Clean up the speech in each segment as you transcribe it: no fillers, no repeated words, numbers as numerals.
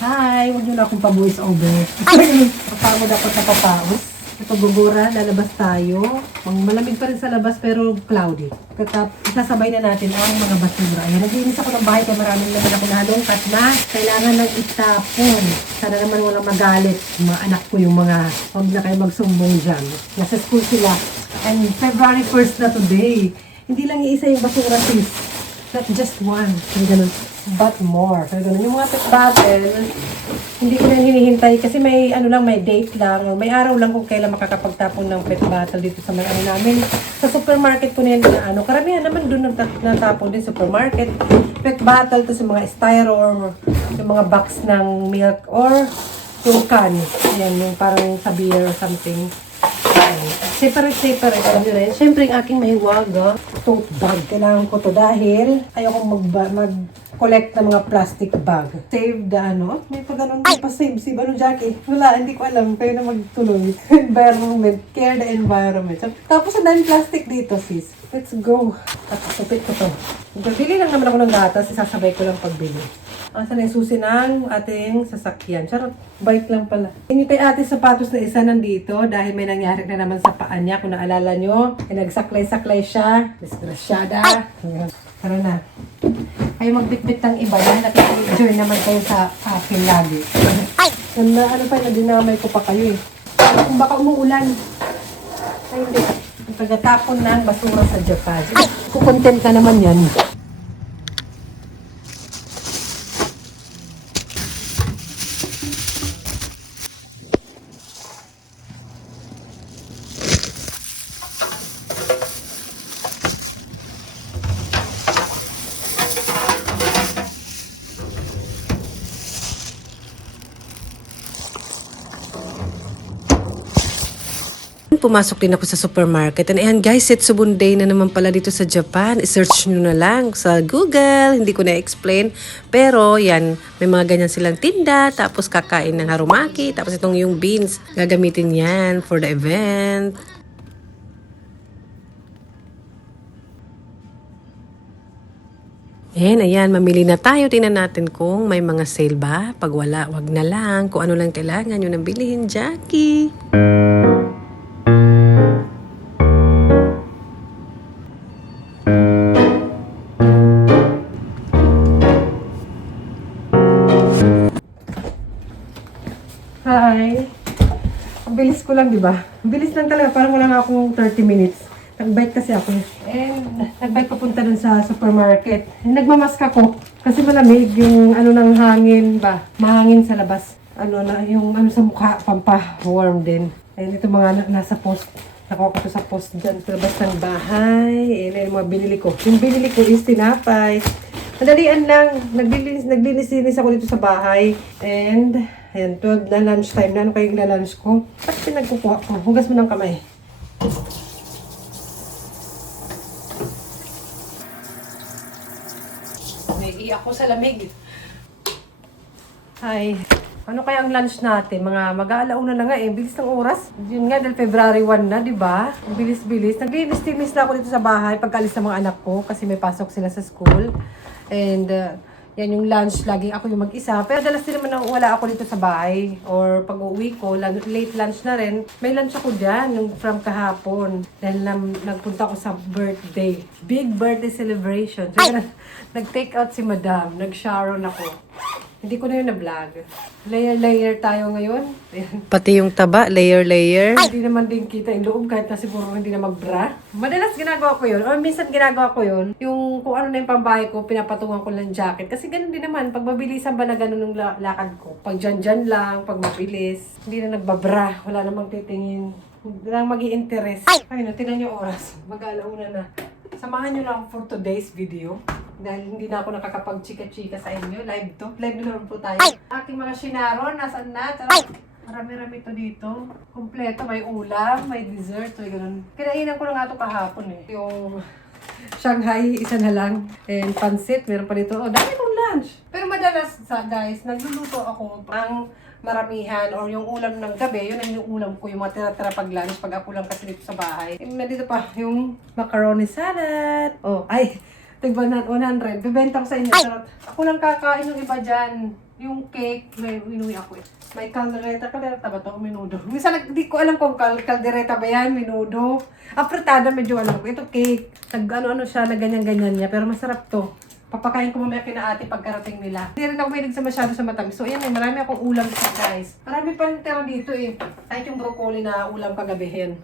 Hi! Huwag niyo na akong pa-voice over. Papagod ako sa papaos. Ito gugura, lalabas tayo. Malamig pa rin sa labas pero cloudy. Isasabay na natin ang mga basura. Ayan, naglinis ako ng bahay kaya maraming naman ako nalungkat na kailangan ng itapon. Sana naman walang magalit. Mga anak ko yung mga, huwag na kayo magsumbong dyan. Nasa school sila. And February 1st na today. Hindi lang iisa yung basura, sis. Not just one. Kaya ganun. But more. Kaya ganun. Yung mga pet bottle, hindi ko na hinihintay kasi may may date lang. May araw lang kung kailan makakapagtapon ng pet bottle dito sa mga namin. Sa supermarket ko na yan karamihan naman doon natapon din supermarket. Pet bottle to sa mga styrofoam, yung mga box ng milk or yung can. Ayan, yung parang sa beer or something. Separate. Alam nyo rin. Siyempre, ang aking mahiwaga, tote bag. Kailangan ko to dahil ayoko mag-collect ng mga plastic bag. Save the may pa ganun pa save. Si Jackie? Wala, hindi ko alam. Kayo na magtuloy. Environment. Care the environment. Tapos, ang daming plastic dito, sis. Let's go. Tapos, sapit ko to. Bili lang naman ako ng gatas. Isasabay ko lang pagbili. Saan yung susi ng ating sasakyan? Charot, bike lang pala. Hinitay ate sapatos na isa nandito dahil may nangyari na naman sa paa niya. Kung naalala nyo, nagsaklay-saklay siya. Disgrasyada. Tara na. Kayo magbitbit ng iba dahil nakikipicture naman kayo sa akin lagi. Dinamay ko pa kayo eh. Kung baka umuulan. Ay hindi. Ang pagkatapon ng basura sa Japan. Kukontent ka naman yan. Pumasok din ako sa supermarket. And ayan guys, Setsubun Day na naman pala dito sa Japan. I-search nyo na lang sa Google. Hindi ko na-explain. Pero yan, may mga ganyan silang tinda. Tapos kakain ng harumaki. Tapos itong yung beans. Gagamitin yan for the event. And ayan, mamili na tayo. Tingnan natin kung may mga sale ba. Pag wala, wag na lang. Kung ano lang kailangan yun ang bilihin, Jackie. Hi! Ang bilis ko lang, di ba? Ang bilis lang talaga. Parang wala nga akong 30 minutes. Nag-bike kasi ako. And nag-bike papunta dun sa supermarket. Nagmamask ako. Kasi malamig yung ng hangin ba? Mahangin sa labas. Yung sa mukha, pampa-warm din. And ito mga nasa post. Nakuha ko to sa post dyan. Sa labas ng bahay. And yung mga binili ko. Yung binili ko is tinapay. Madalian lang. Naglinis ako dito sa bahay. And ayan, 12 na lunchtime na. Ano kayong lunch ko? Ba't pinagkukuha ko? Hugas mo ng kamay. Naiiyak ako sa lamig. Hi. Ano kaya ang lunch natin? Mga mag-aalauna na nga eh. Bilis ng oras. Yun nga, dahil February 1 na, di ba? Bilis-bilis. Naglinis-tinis na ako dito sa bahay pagkaalis ng mga anak ko kasi may pasok sila sa school. And yan yung lunch, laging ako yung mag-isa. Pero dalas din naman wala ako dito sa bahay. Or pag uwi ko, late lunch na rin. May lunch ako dyan, yung from kahapon. Dahil nagpunta ako sa birthday. Big birthday celebration. So, nag-take out si madam. Nag-sharon ako. Hindi ko na yun na-vlog. Layer tayo ngayon. Ayan. Pati yung taba, layer. Hindi naman din kita yung loob kahit na siguro hindi na mag-bra. Madalas ginagawa ko yun. Or minsan ginagawa ko yun. Yung kung ano na yung pambahay ko, pinapatungan ko lang jacket. Kasi ganun din naman. Pag mabilisan ba na ganun yung lakad ko. Pag dyan lang, pag mabilis. Hindi na nagbabra. Wala namang titingin. Hindi lang mag-i-interest. Ay, tingnan niyo oras. Mag-alauna na. Samahan nyo lang for today's video. Dahil hindi na ako nakakapag-chika-chika sa inyo. Live to. Live na naman po tayo. Aking mga sinaron, nasaan na? Marami-rami to dito. Kompleto. May ulam, may dessert. So, ganun. Kinainan ko na nga ito kahapon eh. Yung Shanghai, isa na lang. And pansit, meron pa dito. Oh, dami kong lunch. Pero madalas, guys, nagluluto ako ang maramihan or yung ulam ng gabi, yun ang yung ulam ko, yung mga tira-tira pag lunch, pag ako lang kasi dito sa bahay. And nandito pa yung macaroni salad. Oh, ay, Tigba na 100. Bibenta ko sa inyo. Pero ako lang kakain ng iba dyan. Yung cake, may inuwi ako eh. May kaldereta ba ito? Minudo. Minsan, di ko alam kung kaldereta ba yan, minudo. Apretada, medyo alam ko. Ito cake. Ano-ano siya, na ganyan-ganyan niya. Pero masarap to. Papakain ko mamaya kina ate pagkarating nila. Hindi rin ako mahilig sa masyado sa matamis. So, ayan eh, marami akong ulam sa guys. Marami pa rin tira dito eh. Kahit yung broccoli na ulam kagabihin.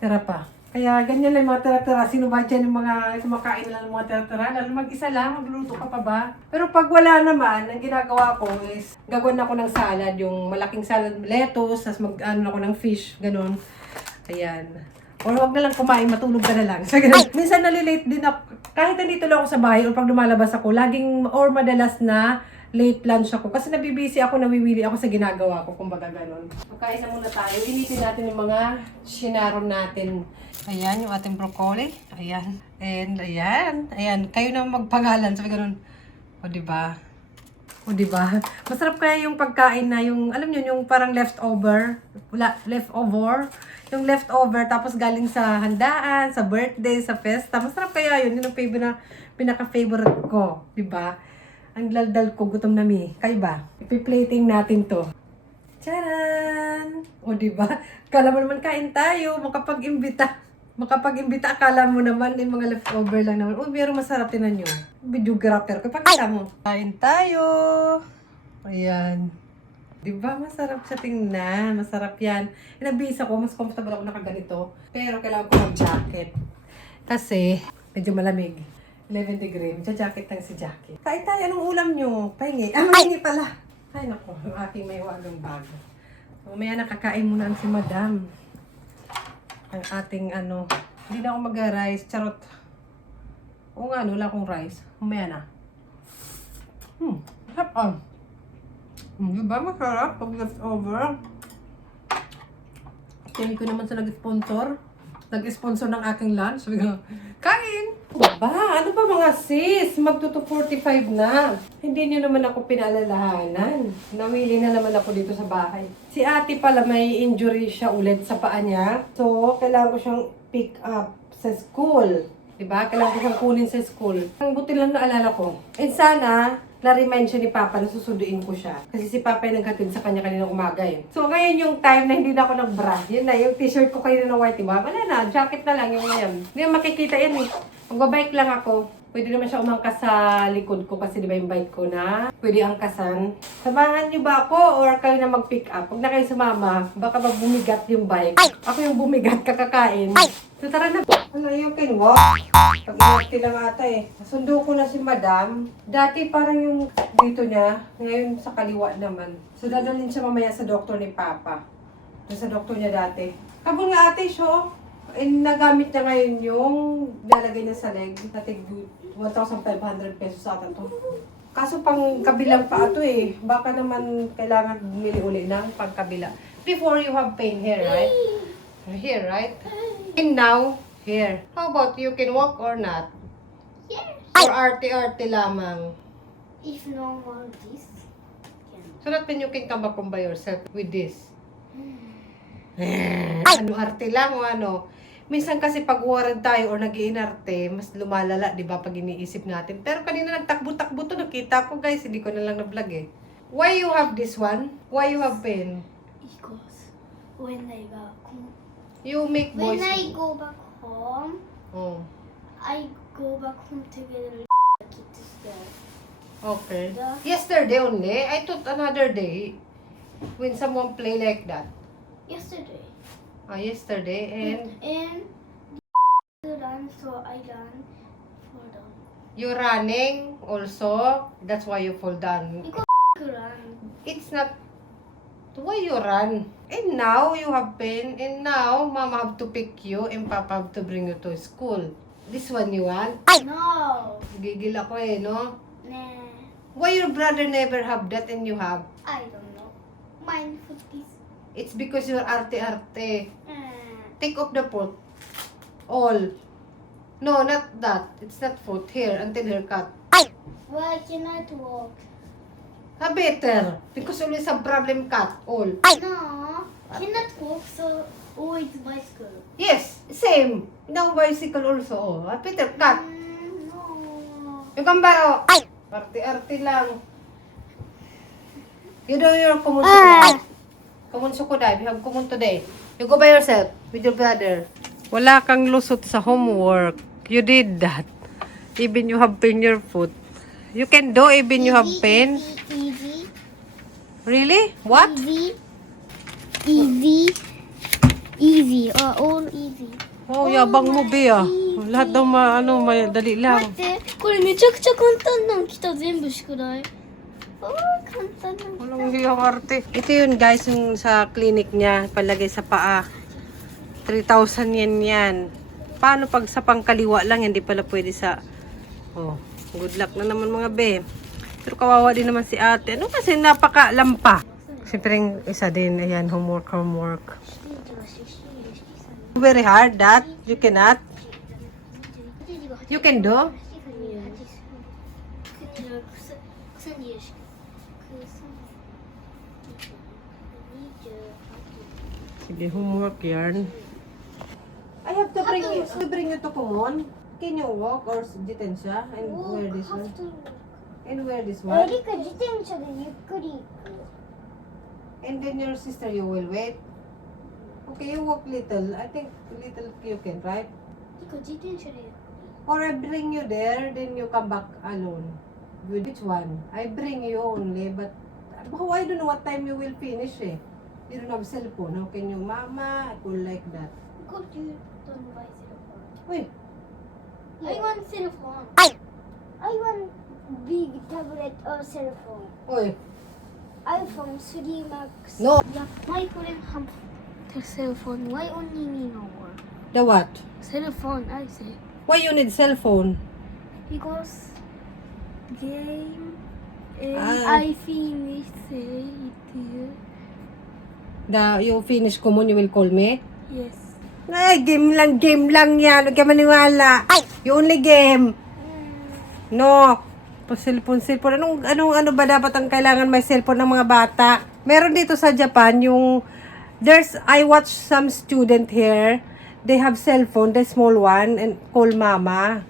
Tira pa. Kaya ganyan lang yung mga tira-tira. Sino ba dyan yung mga kumakain lang ng mga tira-tira? Lalo mag-isa lang, magluluto ka pa ba? Pero pag wala naman, ang ginagawa ko is gagawin ako ng salad. Yung malaking salad, lettuce, tapos mag-ano ako ng fish, ganun. Ayan. O huwag na lang kumain, matulog ka na lang. So, ganun. Minsan nalilate din ako. Kahit nandito lang ako sa bahay o pag lumalabas ako, laging or madalas na late lunch ako. Kasi nabibisi ako, nawiwili ako sa ginagawa ko, kumbaga ganun. Pagkain na muna tayo. Initin natin yung mga sinaron natin. Ayan, yung ating broccoli. Ayan. And ayan. Ayan. Kayo na magpangalan. Sabi ganun. O, diba? O, diba? Masarap kaya yung pagkain na yung, alam nyo, yung parang leftover. Leftover. Yung leftover, tapos galing sa handaan, sa birthday, sa festa. Masarap kaya yun. Yun ang pinaka-favorite ko. Diba? Ang daldal ko, gutom na mi. Kayo ba? Ipi-plating natin to. Charan! O, diba? Kala mo naman kain tayo. Makapag-imbita, akala mo naman yung mga leftover lang naman. Uy, pero masarap, tinan nyo. Videographer ko. Pakita mo. Kain tayo. Ayan. Diba? Masarap siya tingnan. Masarap yan. Inabisa ko, mas comfortable ako nakaganito. Pero kailangan ko ng jacket. Kasi, medyo malamig. 11 degree. Jacket lang si jacket. Kain tayo. Anong ulam nyo? Pahingi. Mahingi pala. Ay, naku. Yung aking may wagang bago. Mamaya nakakain muna si madam. Ang ating hindi na ako mag-rice, charot. Oo nga, wala akong rice. Mamaya na. Masarap diba masarap pag leftover? Tingin ko naman sa nag-sponsor ng aking lunch. Sabi ko, kain! Ba, ano ba mga sis? Magtuto 45 na. Hindi niyo naman ako pinalalahanan. Nawili na naman ako dito sa bahay. Si ate pala may injury siya ulit sa paa niya. So, kailangan ko siyang pick up sa school. Diba? Kailangan ko siyang kunin sa school. Ang buti lang naalala ko. And sana, na-remind siya ni Papa na susunduin ko siya. Kasi si Papa ay naghatid sa kanya kanina umaga eh. So ngayon yung time na hindi na ako nag-bra. Yun na, yung t-shirt ko kanina na white, diba? Wala na, jacket na lang yung ngayon. Hindi na makikita yan eh. Magbabike lang ako. Pwede naman siya umangkas sa likod ko kasi di ba yung bike ko na pwede angkasan. Samahan niyo ba ako or kayo na mag-pick up? Huwag na kayo sumama, baka bumigat yung bike. Ako yung bumigat, kakakain. So tara na. Ano yung kinwalk? Pag-iwalk lang ata eh. Nasundo ko na si madam. Dati parang yung dito niya, ngayon sa kaliwa naman. So dadalhin siya mamaya sa doktor ni Papa. Sa doktor niya dati. Kabul nga ate, show. Nagamit niya ngayon yung nalagay niya sa leg. Natig 1,500 pesos ata to. Kaso pang kabilang pa ito eh. Baka naman kailangan bumili uli ng pangkabila. Before you have pain here, right? Here, right? And now, here. How about you can walk or not? Yes. Or arte-arte lamang? If no more this, So that then you can come back home by yourself with this. Ano, arte lang o ano? Minsan kasi pag warad tayo or nag-iinarte, mas lumalala, di ba, pag iniisip natin. Pero kanina nagtakbo-takbo to, nakita ko guys, hindi ko na lang na-vlog eh. Why you have this one? Why you have pen? because when I back home, You make when voice. I go back home, Oh, I go back home together with the kids there. okay. Yesterday only, I thought another day, when someone play like that. Yesterday. Yesterday, and Run, so I run for them. you running also, that's why you fall down. Run. It's not why you run. And now you have pain, and now mama have to pick you and papa have to bring you to school. This one you want? No. Gigil ako eh, no? Nah. Why your brother never have that and you have? I don't know. Mine foot is. It's because you're arte-arte. Uh, Take off the foot. All. No, not that. It's not foot. Here, until haircut. why cannot walk? Better. Because always have problem cut. All. No. Cannot walk, so it's bicycle. Yes, same. Now bicycle also. Oh, better cut. No. Yung kambaro. Arte-arte lang. You do your kumun sukuday. Kumun sukuday. We have kumun today. You go by yourself with your brother. Wala kang lusot sa homework. You did that. Even you have pain your foot. You can do even you have pain. Easy. Really? What? Easy. Easy. Easy. All easy. Oh, yabang mo, be, ah. Lahat daw madali lang. 待ってこれめちゃくちゃ簡単なの来た全部宿題簡単なの Walang hiyang arte. Ito yun, guys, yung sa clinic niya, palagay sa paa. 3,000 yen yan. Paano pag sa pangkaliwa lang, hindi pala pwede sa... Oh, good luck na naman mga be. Pero kawawa din naman si ate. Ano kasi napakalampa. Siyempre yung isa din, ayan, homework. Very hard that you cannot. You can do. Sige, homework yarn. I have to bring you to Kumon. Can you walk or jitensya and wear this one? And wear this one. リカ自転車でゆっくり行く And then your sister, you will wait. Okay, you walk little. I think little you can, right? リカ自転車で Or I bring you there, then you come back alone. Which one? I bring you only, but I don't know what time you will finish eh. You don't have cellphone. How can you, mama? I could like that. Go to don't buy cell phone. Wait, I want cell phone. I want big tablet or cell phone. oy, iPhone 3 Max. No. Yeah, my friend have the cell phone. Why only me no more? the what? Cell phone, I say. Why you need cell phone? Because game and Ah. I finish say it here. You finish common, you will call me? Yes. Ay, game lang yan. Huwag ka maniwala. You only game. No. Cellphone. Ano ba dapat ang kailangan may cellphone ng mga bata? Meron dito sa Japan I watch some student here. They have cellphone, the small one, and call mama.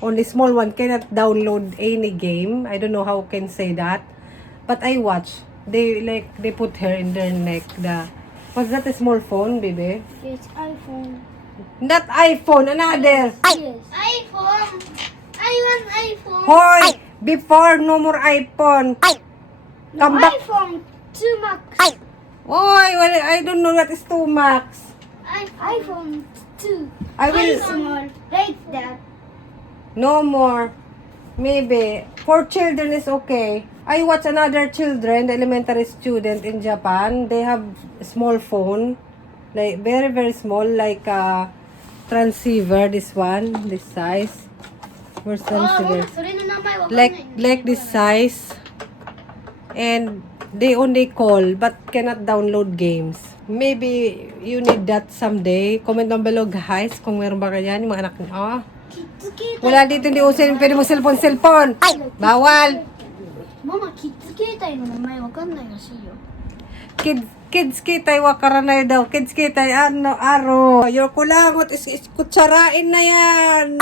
Only small one cannot download any game. I don't know how can say that. But I watch. They put her in their neck. Was that a small phone, baby? Yes, iPhone. Not iPhone, another. Yes. iPhone. I want iPhone. Hoy! Before, no more iPhone. Come back. iPhone 2 Max. Oy, well, I don't know what is 2 Max. iPhone 2. I will... Small. Like that. No more. Maybe. For children is okay. I watch another children, the elementary student in Japan. They have small phone. Like, very, very small. Like a transceiver, this one. This size. Where's transceiver? それの名前わかんないの Like this size. And they only call but cannot download games. Maybe you need that someday. Comment down below guys kung meron ba ganyan yung mga anak niyo. Oh. キッズ携帯 Wala dito hindi usin. Pwede mo cellphone. Bawal. ママキッズ携帯の名前わかんないらしいよ Kids kitay wakaranay daw. Kids kitay aro. Your kulangot is kutsarain na yan.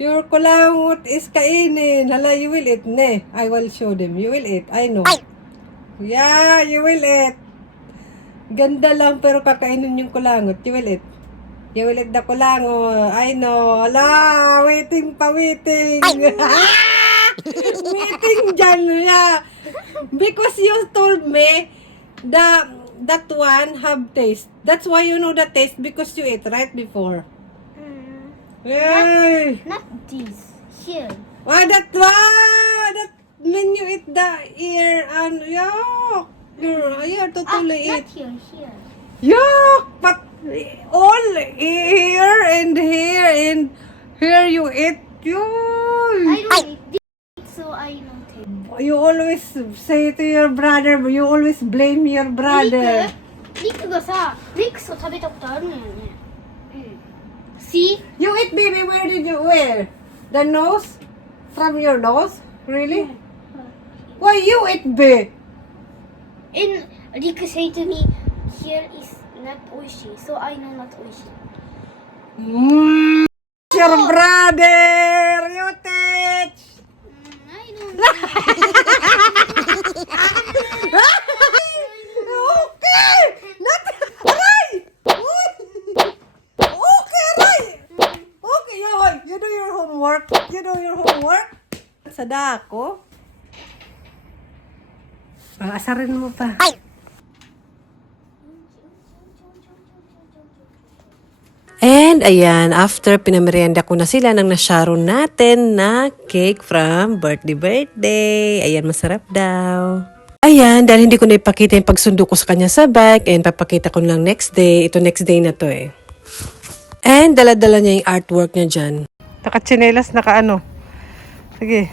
Your kulangot is kainin. Hala, you will eat ne. I will show them. You will eat. I know. Yeah, you will eat. Ganda lang pero kakainin yung kulangot. You will eat. You will eat the kulangot. I know. Hala, waiting. Waiting dyan. Yeah. Because you told me that one have taste. That's why you know the taste because you ate right before. Yay! Not this here That when you eat the ear and yuck, you're totally not eat. here Yuck! But all here and here you eat. I don't eat this so I don't take You always say to your brother, you always blame your brother. リクがさミックスを食べたことあるのよねSee? You eat, baby. Where did you wear? The nose? From your nose? Really? Why you eat, babe? And Rick say to me, here is not oishi, so I know not oishi. Your brother! You Okay! Aray! Uy! Okay, aray! Okay, yoy. You do your homework. You do your homework. Sa dako. Asarin mo pa. And ayan, after pinamerienda ko na sila nang nasharon natin na cake from birthday. Ayan, masarap daw. Ayan, dahil hindi ko na ipakita yung pagsundo ko sa kanya sa bike, and papakita ko lang next day. Ito next day na to eh. And dala-dala niya yung artwork niya dyan. Naka-chinelas, naka ano. Sige.